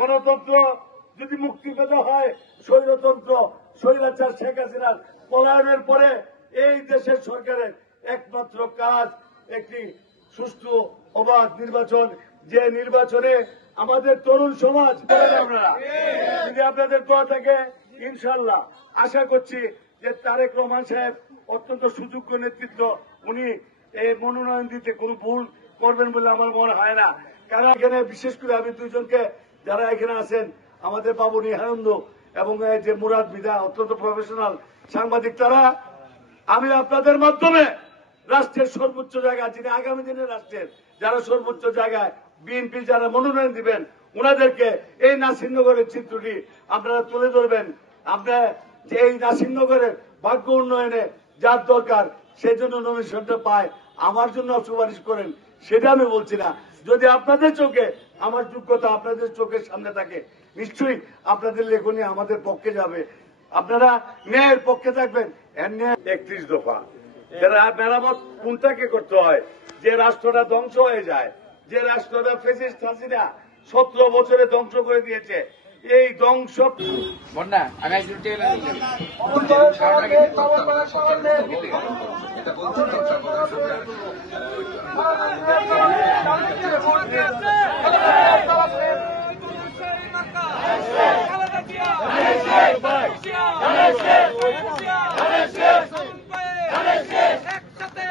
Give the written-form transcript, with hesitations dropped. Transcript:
গণতন্ত্র যদি মুক্তি পেতে হয়, স্বৈরতন্ত্র স্বৈরাচার শেখ হাসিনার পলায়নের পরে এই দেশের সরকারের একমাত্র কাজ একটি সুষ্ঠু অবাধ নির্বাচন, যে নির্বাচনে আমাদের তরুণ সমাজ আপনারা যদি আপনাদের দোয়া থাকে, ইনশাল্লাহ আশা করছি যে তারেক রহমান সাহেব অত্যন্ত সুযোগ্য নেতৃত্ব, উনি এই মনোনয়ন দিতে কোনো ভুল করবেন বলে আমার মনে হয় না। কারণ এখানে বিশেষ করে আমি দুইজনকে যারা এখানে আছেন, আমাদের বাবু নিহানন্দ এবং যে মুরাদ বিদা অত্যন্ত প্রফেশনাল সাংবাদিক, তারা আমি আপনাদের মাধ্যমে রাষ্ট্রের সর্বোচ্চ জায়গায়, যিনি আগামী দিনের রাষ্ট্রের যারা সর্বোচ্চ জায়গায় বিএনপি যারা মনোনয়ন দিবেন, ওনাদেরকে এই নাসিরনগরের চিত্রটি আপনারা তুলে ধরবেন। আপনারা যে এই নাসিরনগরের ভাগ্য উন্নয়নে যার দরকার সেই জন্য নমিনেশনটা পায়, আমার জন্য সুপারিশ করেন, সেটা আমি বলছি না। যদি আপনাদের চোখে আমার যোগ্যতা আপনাদের চোখের সামনে থাকে, নিশ্চয়ই আপনাদের লেখনী আমাদের পক্ষে যাবে। আপনারা ন্যায়ের পক্ষে থাকবেন। 31 দফা মেরামত কোনটাকে করতে হয়? যে রাষ্ট্রটা ধ্বংস হয়ে যায়, যে রাষ্ট্রটা ফ্যাসিস্ট হাসিনা 17 বছরে ধ্বংস করে দিয়েছে, এই ধ্বংস একসাথে